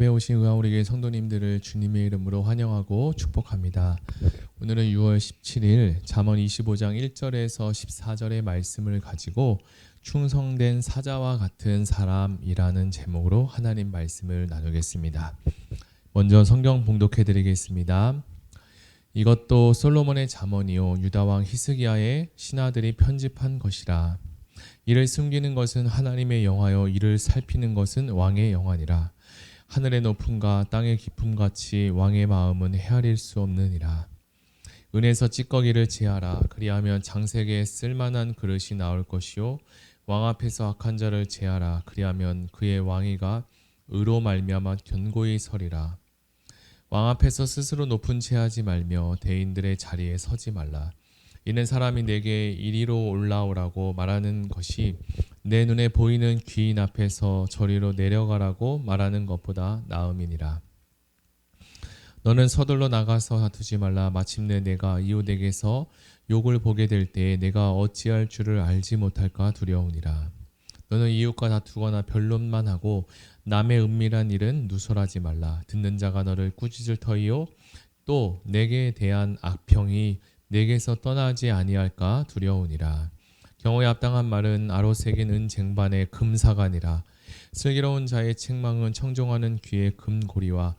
예배 오신 의아우리교회 성도님들을 주님의 이름으로 환영하고 축복합니다. 오늘은 6월 17일 잠언 25장 1절에서 14절의 말씀을 가지고 충성된 사자와 같은 사람이라는 제목으로 하나님 말씀을 나누겠습니다. 먼저 성경 봉독해 드리겠습니다. 이것도 솔로몬의 잠언이요 유다 왕 히스기야의 신하들이 편집한 것이라. 이를 숨기는 것은 하나님의 영화요 이를 살피는 것은 왕의 영화니라. 하늘의 높음과 땅의 깊음같이 왕의 마음은 헤아릴 수 없느니라. 은에서 찌꺼기를 제하라. 그리하면 장색에 쓸만한 그릇이 나올 것이요 왕 앞에서 악한 자를 제하라. 그리하면 그의 왕위가 의로 말미암아 견고히 서리라. 왕 앞에서 스스로 높은 채 하지 말며 대인들의 자리에 서지 말라. 이는 사람이 내게 이리로 올라오라고 말하는 것이 내 눈에 보이는 귀인 앞에서 저리로 내려가라고 말하는 것보다 나음이니라. 너는 서둘러 나가서 다투지 말라. 마침내 내가 이웃에게서 욕을 보게 될 때에 내가 어찌할 줄을 알지 못할까 두려우니라. 너는 이웃과 다투거나 변론만 하고 남의 은밀한 일은 누설하지 말라. 듣는 자가 너를 꾸짖을 터이요 또 내게 대한 악평이 내게서 떠나지 아니할까 두려우니라. 경호에 합당한 말은 아로 새긴 은 쟁반의 금사관이라. 슬기로운 자의 책망은 청종하는 귀의 금고리와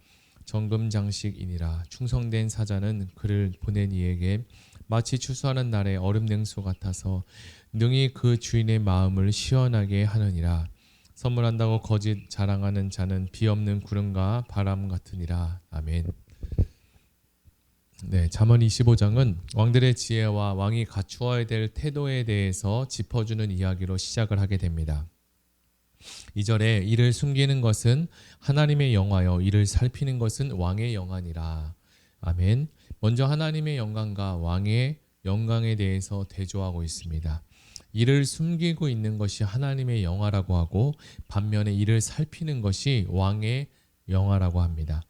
정금 장식이니라. 충성된 사자는 그를 보낸 이에게 마치 추수하는 날의 얼음 냉수 같아서 능히 그 주인의 마음을 시원하게 하느니라. 선물한다고 거짓 자랑하는 자는 비 없는 구름과 바람 같으니라. 아멘. 잠언 25장은 왕들의 지혜와 왕이 갖추어야 될 태도에 대해서 짚어주는 이야기로 시작을 하게 됩니다. 2절에 이를 숨기는 것은 하나님의 영화여 이를 살피는 것은 왕의 영안이라. 아멘. 먼저 하나님의 영광과 왕의 영광에 대해서 대조하고 있습니다. 이를 숨기고 있는 것이 하나님의 영화라고 하고 반면에 이를 살피는 것이 왕의 영화라고 합니다.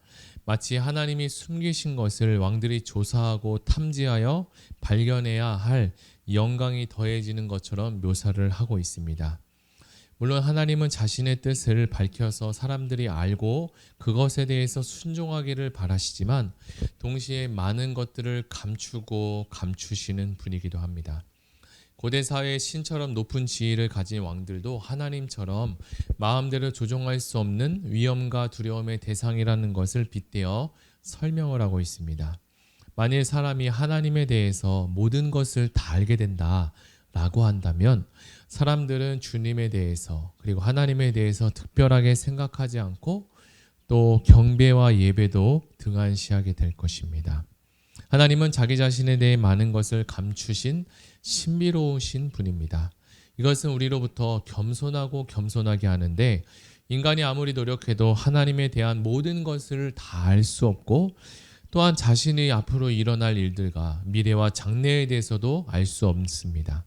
마치 하나님이 숨기신 것을 왕들이 조사하고 탐지하여 발견해야 할 영광이 더해지는 것처럼 묘사를 하고 있습니다. 물론 하나님은 자신의 뜻을 밝혀서 사람들이 알고 그것에 대해서 순종하기를 바라시지만 동시에 많은 것들을 감추고 감추시는 분이기도 합니다. 고대 사회의 신처럼 높은 지위를 가진 왕들도 하나님처럼 마음대로 조종할 수 없는 위험과 두려움의 대상이라는 것을 빗대어 설명을 하고 있습니다. 만일 사람이 하나님에 대해서 모든 것을 다 알게 된다라고 한다면 사람들은 주님에 대해서 그리고 하나님에 대해서 특별하게 생각하지 않고 또 경배와 예배도 등한시하게 될 것입니다. 하나님은 자기 자신에 대해 많은 것을 감추신 신비로우신 분입니다. 이것은 우리로부터 겸손하고 겸손하게 하는데 인간이 아무리 노력해도 하나님에 대한 모든 것을 다 알 수 없고 또한 자신이 앞으로 일어날 일들과 미래와 장래에 대해서도 알 수 없습니다.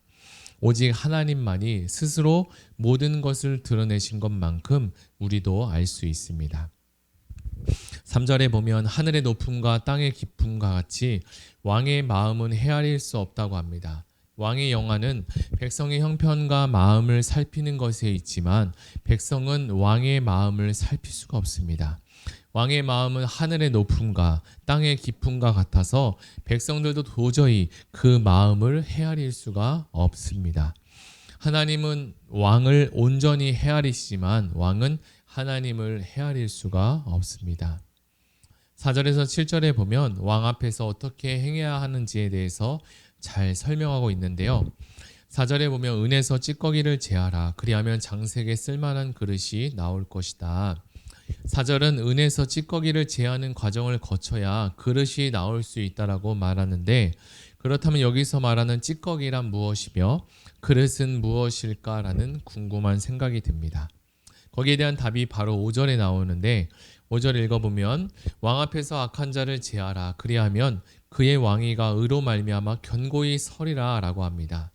오직 하나님만이 스스로 모든 것을 드러내신 것만큼 우리도 알 수 있습니다. 3절에 보면 하늘의 높음과 땅의 깊음과 같이 왕의 마음은 헤아릴 수 없다고 합니다. 왕의 영화는 백성의 형편과 마음을 살피는 것에 있지만 백성은 왕의 마음을 살필 수가 없습니다. 왕의 마음은 하늘의 높음과 땅의 깊음과 같아서 백성들도 도저히 그 마음을 헤아릴 수가 없습니다. 하나님은 왕을 온전히 헤아리시지만 왕은 하나님을 헤아릴 수가 없습니다. 4절에서 7절에 보면 왕 앞에서 어떻게 행해야 하는지에 대해서 잘 설명하고 있는데요. 4절에 보면 은에서 찌꺼기를 제하라. 그리하면 장색에 쓸만한 그릇이 나올 것이다. 4절은 은에서 찌꺼기를 제하는 과정을 거쳐야 그릇이 나올 수 있다라고 말하는데 그렇다면 여기서 말하는 찌꺼기란 무엇이며 그릇은 무엇일까라는 궁금한 생각이 듭니다. 거기에 대한 답이 바로 5절에 나오는데 5절 읽어보면 왕 앞에서 악한 자를 제하라. 그리하면 그의 왕위가 의로 말미암아 견고히 서리라 라고 합니다.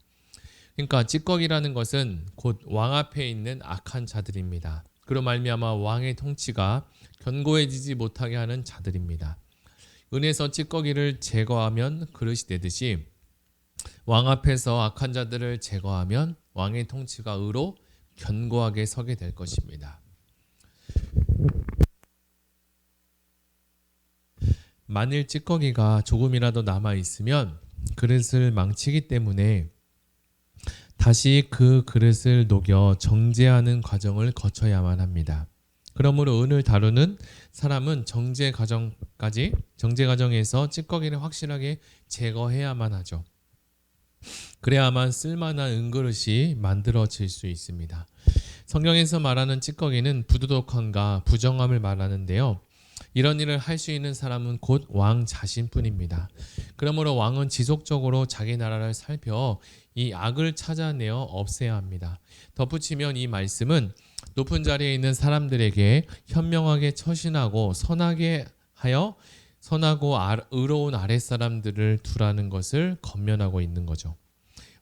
그러니까 찌꺼기라는 것은 곧 왕 앞에 있는 악한 자들입니다. 그로 말미암아 왕의 통치가 견고해지지 못하게 하는 자들입니다. 은에서 찌꺼기를 제거하면 그릇이 되듯이 왕 앞에서 악한 자들을 제거하면 왕의 통치가 의로 견고하게 서게 될 것입니다. 만일 찌꺼기가 조금이라도 남아 있으면 그릇을 망치기 때문에 다시 그 그릇을 녹여 정제하는 과정을 거쳐야만 합니다. 그러므로 은을 다루는 사람은 정제 과정에서 찌꺼기를 확실하게 제거해야만 하죠. 그래야만 쓸만한 은그릇이 만들어질 수 있습니다. 성경에서 말하는 찌꺼기는 부도덕함과 부정함을 말하는데요. 이런 일을 할 수 있는 사람은 곧 왕 자신뿐입니다. 그러므로 왕은 지속적으로 자기 나라를 살펴 이 악을 찾아내어 없애야 합니다. 덧붙이면 이 말씀은 높은 자리에 있는 사람들에게 현명하게 처신하고 선하게 하여 선하고 의로운 아랫사람들을 두라는 것을 권면하고 있는 거죠.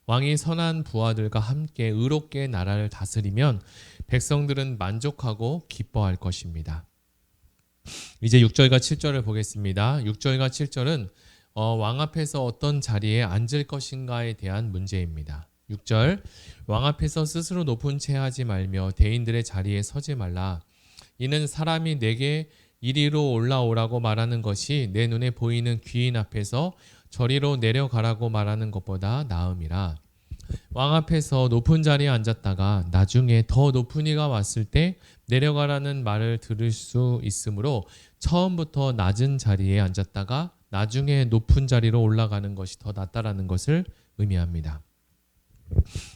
왕이 선한 부하들과 함께 의롭게 나라를 다스리면 백성들은 만족하고 기뻐할 것입니다. 이제 6절과 7절을 보겠습니다. 6절과 7절은 왕 앞에서 어떤 자리에 앉을 것인가에 대한 문제입니다. 6절, 왕 앞에서 스스로 높은 채 하지 말며 대인들의 자리에 서지 말라. 이는 사람이 내게 이리로 올라오라고 말하는 것이 내 눈에 보이는 귀인 앞에서 저리로 내려가라고 말하는 것보다 나음이라. 왕 앞에서 높은 자리에 앉았다가 나중에 더 높은 이가 왔을 때 내려가라는 말을 들을 수 있으므로 처음부터 낮은 자리에 앉았다가 나중에 높은 자리로 올라가는 것이 더 낫다라는 것을 의미합니다.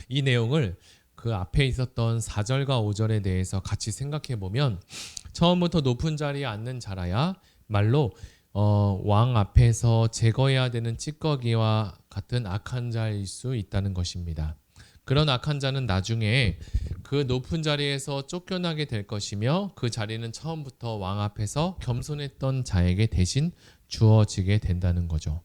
이 내용을 그 앞에 있었던 4절과 5절에 대해서 같이 생각해 보면 처음부터 높은 자리에 앉는 자라야 말로 왕 앞에서 제거해야 되는 찌꺼기와 같은 악한 자일 수 있다는 것입니다. 그런 악한 자는 나중에 그 높은 자리에서 쫓겨나게 될 것이며 그 자리는 처음부터 왕 앞에서 겸손했던 자에게 대신 주어지게 된다는 거죠.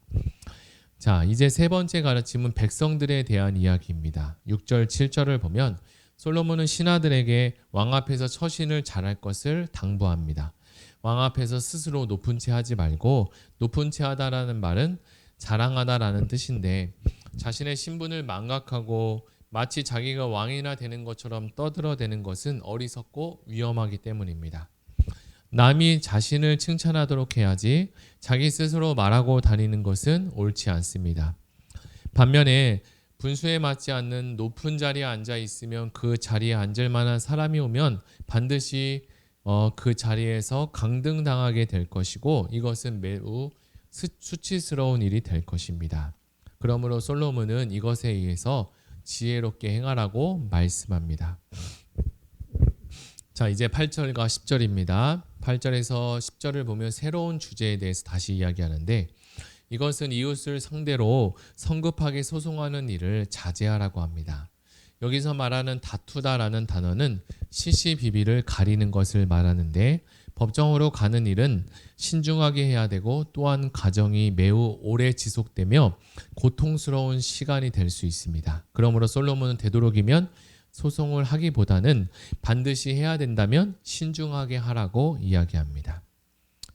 자, 이제 세 번째 가르침은 백성들에 대한 이야기입니다. 6절, 7절을 보면 솔로몬은 신하들에게 왕 앞에서 처신을 잘할 것을 당부합니다. 왕 앞에서 스스로 높은 채 하지 말고, 높은 채 하다라는 말은 자랑하다라는 뜻인데 자신의 신분을 망각하고 마치 자기가 왕이나 되는 것처럼 떠들어대는 것은 어리석고 위험하기 때문입니다. 남이 자신을 칭찬하도록 해야지 자기 스스로 말하고 다니는 것은 옳지 않습니다. 반면에 분수에 맞지 않는 높은 자리에 앉아 있으면 그 자리에 앉을 만한 사람이 오면 반드시 그 자리에서 강등당하게 될 것이고 이것은 매우 수치스러운 일이 될 것입니다. 그러므로 솔로몬은 이것에 의해서 지혜롭게 행하라고 말씀합니다. 자, 이제 8절과 10절입니다. 8절에서 10절을 보면 새로운 주제에 대해서 다시 이야기하는데 이것은 이웃을 상대로 성급하게 소송하는 일을 자제하라고 합니다. 여기서 말하는 다투다라는 단어는 시시비비를 가리는 것을 말하는데 법정으로 가는 일은 신중하게 해야 되고 또한 과정이 매우 오래 지속되며 고통스러운 시간이 될 수 있습니다. 그러므로 솔로몬은 되도록이면 소송을 하기보다는 반드시 해야 된다면 신중하게 하라고 이야기합니다.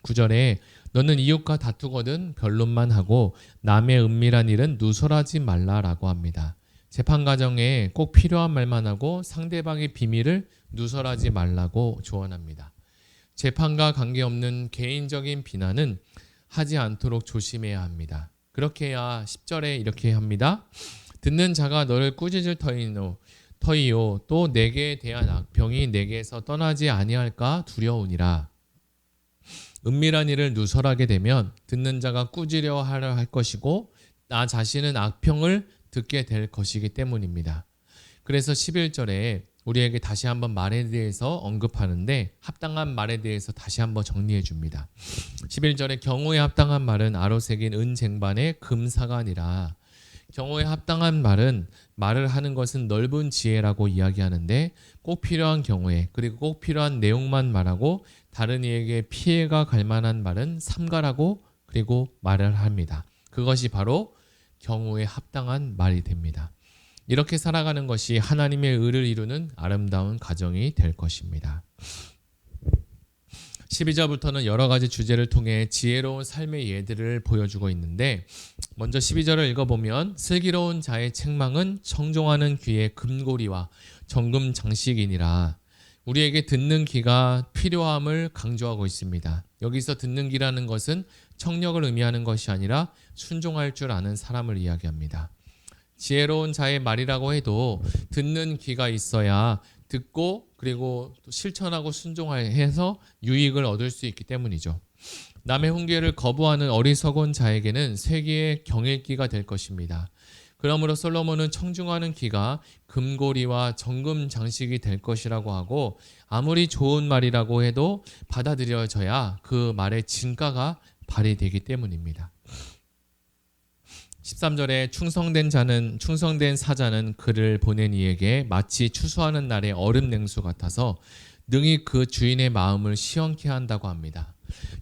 9절에 너는 이웃과 다투거든 변론만 하고 남의 은밀한 일은 누설하지 말라라고 합니다. 재판 과정에 꼭 필요한 말만 하고 상대방의 비밀을 누설하지 말라고 조언합니다. 재판과 관계없는 개인적인 비난은 하지 않도록 조심해야 합니다. 그렇게 해야 10절에 이렇게 합니다. 듣는 자가 너를 꾸짖을 터이요 또 내게 대한 악평이 내게서 떠나지 아니할까 두려우니라. 은밀한 일을 누설하게 되면 듣는 자가 꾸짖려 하려 할 것이고 나 자신은 악평을 듣게 될 것이기 때문입니다. 그래서 11절에 우리에게 다시 한번 말에 대해서 언급하는데 합당한 말에 대해서 다시 한번 정리해 줍니다. 11절에 경우에 합당한 말은 아로 새긴 은쟁반의 금사관이라. 경우에 합당한 말은 말을 하는 것은 넓은 지혜라고 이야기하는데 꼭 필요한 경우에 그리고 꼭 필요한 내용만 말하고 다른 이에게 피해가 갈 만한 말은 삼가라고 그리고 말을 합니다. 그것이 바로 경우에 합당한 말이 됩니다. 이렇게 살아가는 것이 하나님의 의를 이루는 아름다운 가정이 될 것입니다. 12절부터는 여러 가지 주제를 통해 지혜로운 삶의 예들을 보여주고 있는데 먼저 12절을 읽어보면 슬기로운 자의 책망은 청종하는 귀의 금고리와 정금 장식이니라. 우리에게 듣는 귀가 필요함을 강조하고 있습니다. 여기서 듣는 귀라는 것은 청력을 의미하는 것이 아니라 순종할 줄 아는 사람을 이야기합니다. 지혜로운 자의 말이라고 해도 듣는 귀가 있어야 듣고 그리고 또 실천하고 순종해서 유익을 얻을 수 있기 때문이죠. 남의 훈계를 거부하는 어리석은 자에게는 세계의 경일기가 될 것입니다. 그러므로 솔로몬은 청중하는 귀가 금고리와 정금 장식이 될 것이라고 하고, 아무리 좋은 말이라고 해도 받아들여져야 그 말의 진가가 발휘되기 때문입니다. 13절에 충성된 사자는 그를 보낸 이에게 마치 추수하는 날의 얼음 냉수 같아서 능히 그 주인의 마음을 시원케 한다고 합니다.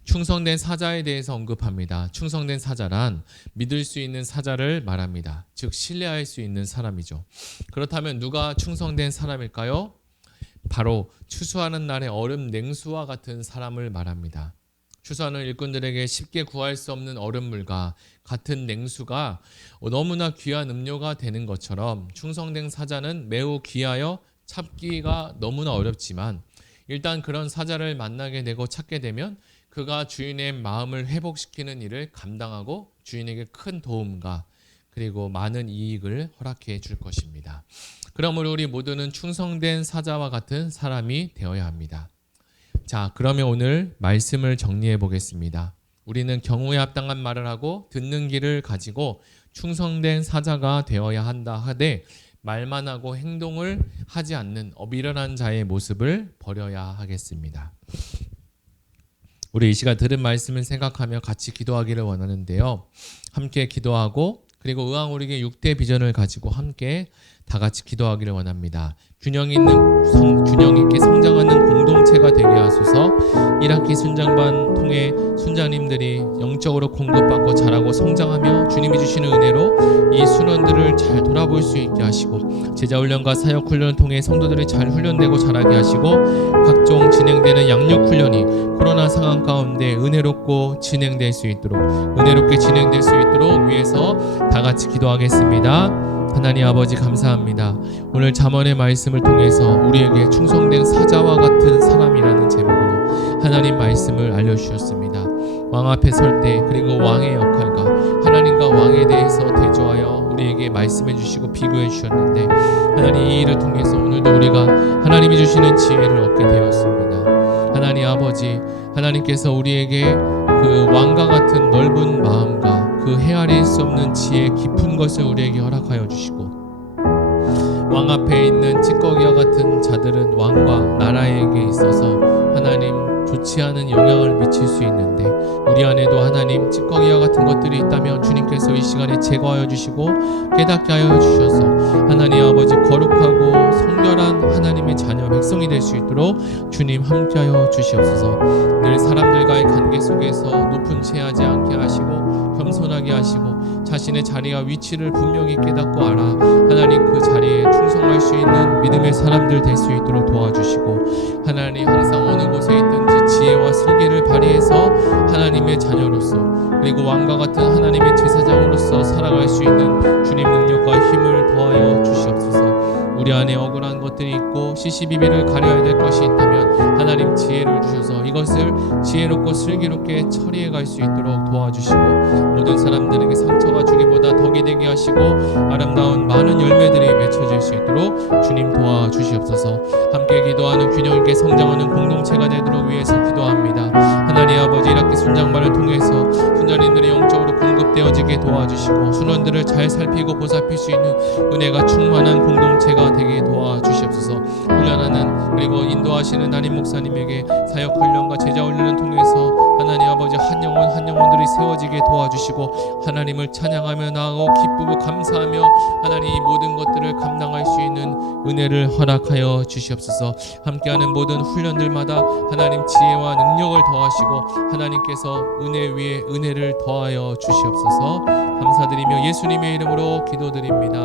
충성된 사자에 대해서 언급합니다. 충성된 사자란 믿을 수 있는 사자를 말합니다. 즉 신뢰할 수 있는 사람이죠. 그렇다면 누가 충성된 사람일까요? 바로 추수하는 날의 얼음 냉수와 같은 사람을 말합니다. 추수하는 일꾼들에게 쉽게 구할 수 없는 얼음물과 같은 냉수가 너무나 귀한 음료가 되는 것처럼 충성된 사자는 매우 귀하여 찾기가 너무나 어렵지만, 일단 그런 사자를 만나게 되고 찾게 되면 그가 주인의 마음을 회복시키는 일을 감당하고 주인에게 큰 도움과 그리고 많은 이익을 허락해 줄 것입니다. 그러므로 우리 모두는 충성된 사자와 같은 사람이 되어야 합니다. 자, 그러면 오늘 말씀을 정리해 보겠습니다. 우리는 경우에 합당한 말을 하고 듣는 귀를 가지고 충성된 사자가 되어야 한다 하되, 말만 하고 행동을 하지 않는 어비련한 자의 모습을 버려야 하겠습니다. 우리 이 시간 들은 말씀을 생각하며 같이 기도하기를 원하는데요. 함께 기도하고 그리고 의왕우리에게 6대 비전을 가지고 함께 다 같이 기도하기를 원합니다. 균형 있게 성장하는 공동체가 되게 하소서. 1학기 순장반 통해 순장님들이 영적으로 공급받고 자라고 성장하며 주님이 주시는 은혜로 이 순원들을 잘 돌아볼 수 있게 하시고, 제자훈련과 사역훈련을 통해 성도들이 잘 훈련되고 자라게 하시고, 각종 진행되는 양육훈련이 코로나 상황 가운데 은혜롭게 진행될 수 있도록 위해서 다 같이 기도하겠습니다. 하나님 아버지 감사합니다. 오늘 잠언의 말씀을 통해서 우리에게 충성된 사자와 같은 사람이라는 제목으로 하나님 말씀을 알려주셨습니다. 왕 앞에 설 때 그리고 왕의 역할과 하나님과 왕에 대해서 대조하여 우리에게 말씀해 주시고 비교해 주셨는데, 하나님 이 일을 통해서 오늘도 우리가 하나님이 주시는 지혜를 얻게 되었습니다. 하나님 아버지, 하나님께서 우리에게 그 왕과 같은 넓은 마음과 그 헤아릴 수 없는 지혜 깊은 것을 우리에게 허락하여 주시고, 왕 앞에 있는 찌꺼기와 같은 자들은 왕과 나라에게 있어서 하나님 좋지 않은 영향을 미칠 수 있는데, 우리 안에도 하나님 찌꺼기와 같은 것들이 있다면 주님께서 이 시간에 제거하여 주시고 깨닫게 하여 주셔서 하나님 아버지 거룩하고 성결한 하나님의 자녀 백성이 될 수 있도록 주님 함께하여 주시옵소서. 늘 사람들과의 관계 속에서 높은 체하지 않게 하시고 겸손하게 하시고 자신의 자리와 위치를 분명히 깨닫고 알아 하나님 그 자리에 충성할 수 있는 믿음의 사람들 될 수 있도록 도와주시고, 하나님 항상 어느 곳에 있든지 지혜와 슬기를 발휘해서 하나님의 자녀로서 그리고 왕과 같은 하나님의 제사장으로서 살아갈 수 있는 주님 능력과 힘을 더하여 주시옵소서. 우리 안에 억울한 것들이 있고 시시비비를 가려야 될 것이 있다면 하나님 지혜를 주셔서 이것을 지혜롭고 슬기롭게 처리해 갈 수 있도록 도와주시고, 모든 사람들에게 상처가 주기보다 덕이 되게 하시고 아름다운 많은 열매들이 맺혀질 수 있도록 주님 도와주시옵소서. 함께 기도하는 균형 있게 성장하는 공동체가 되도록 위해서 기도합니다. 하나님 아버지, 1학기 순장반을 통해서 순장님들이 영적으로 공급되어지게 도와주시고 순원들을 잘 살피고 보살필 수 있는 은혜가 충만한 공동체가 되게 도와주시옵소서. 훈련하는 그리고 인도하시는 담임 목사님에게 사역 훈련과 제자 훈련을 통해서 하나님 아버지 한 영혼들이 세워지게 도와주시고 하나님을 찬양하며 나아가고 기쁘고 감사하며 하나님 이 모든 것들을 감당할 수 있는 은혜를 허락하여 주시옵소서. 함께하는 모든 훈련들마다 하나님 지혜와 능력을 더하시고 하나님께서 은혜 위에 은혜를 더하여 주시옵소서. 감사드리며 예수님의 이름으로 기도드립니다.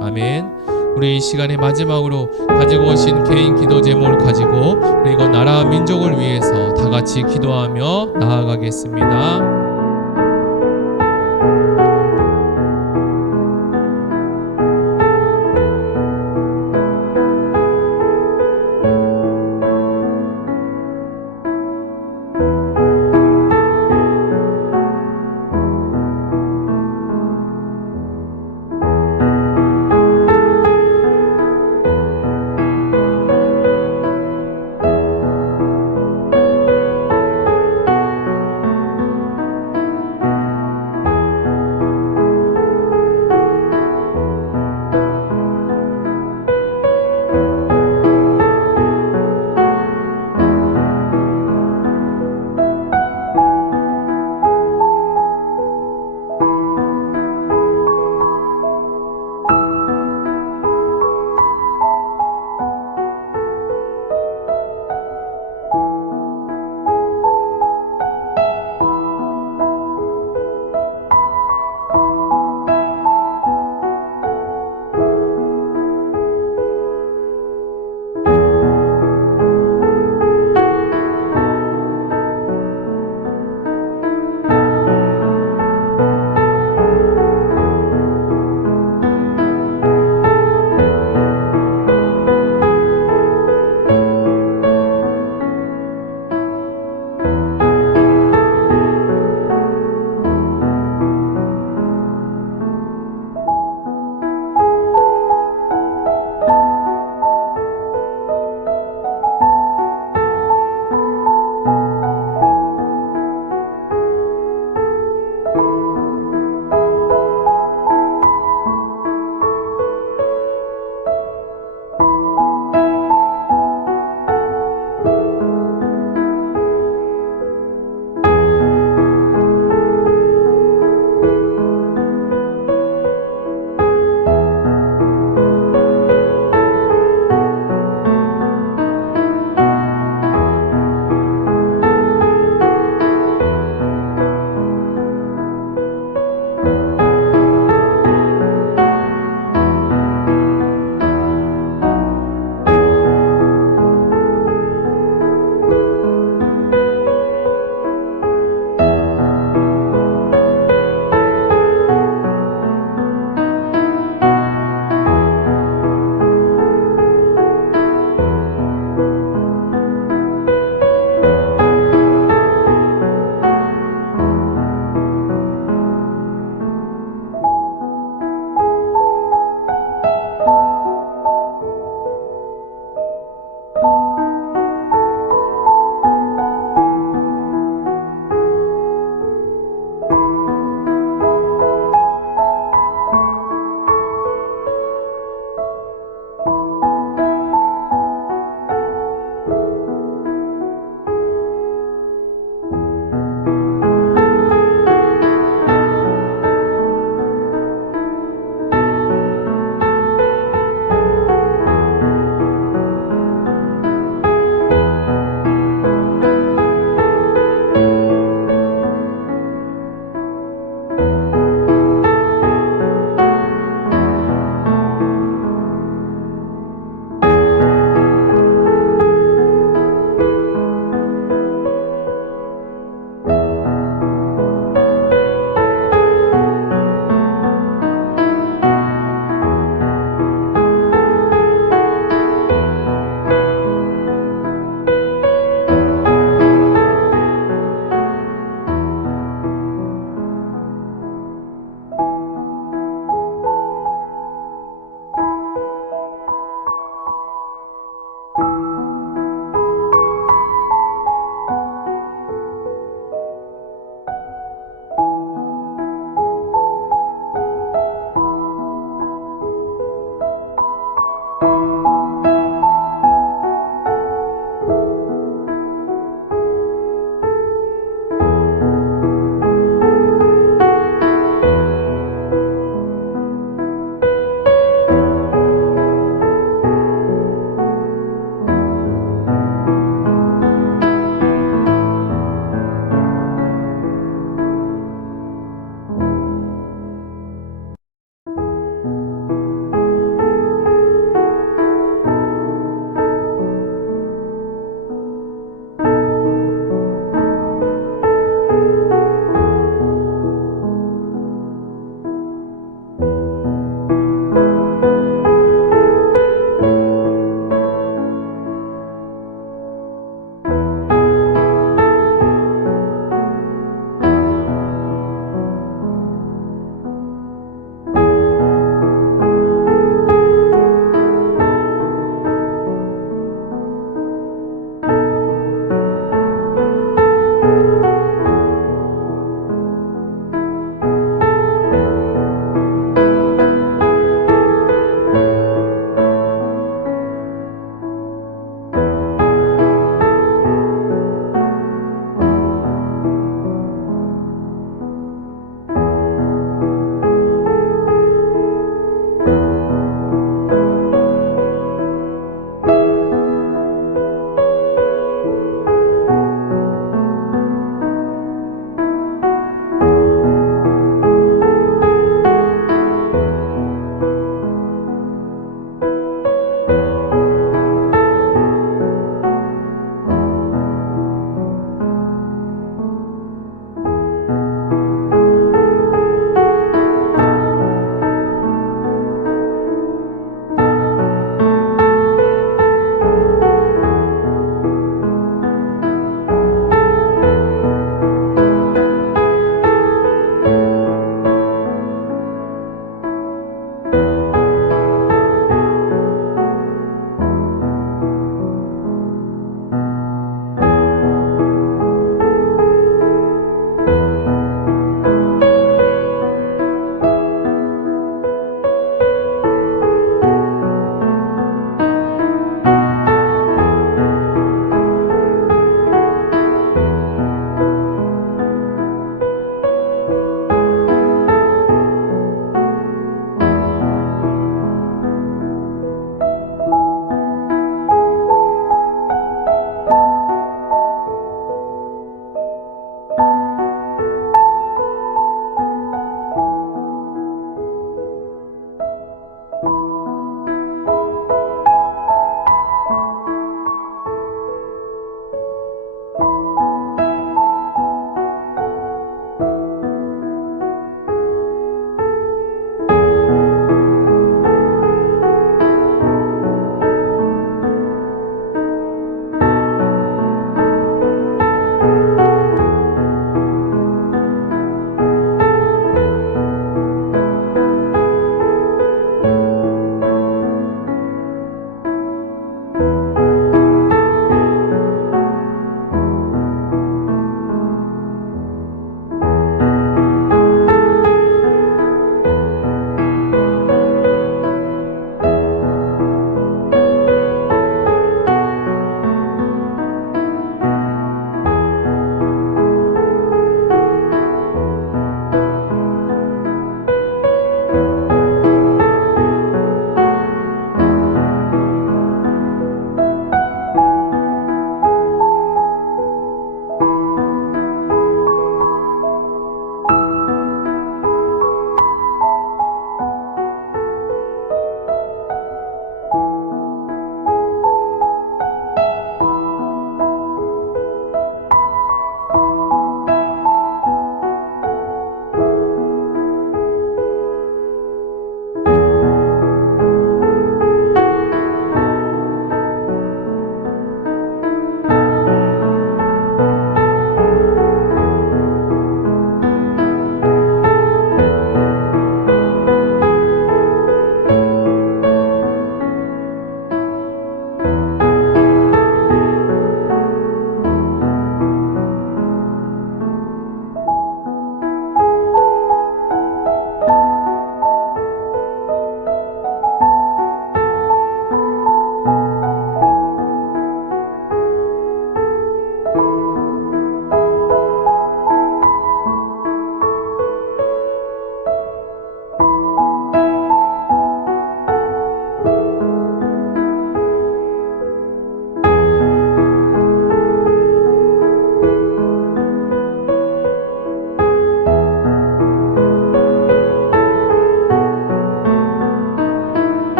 아멘. 우리 이 시간의 마지막으로 가지고 오신 개인 기도 제목을 가지고 그리고 나라와 민족을 위해서 다 같이 기도하며 나아가겠습니다.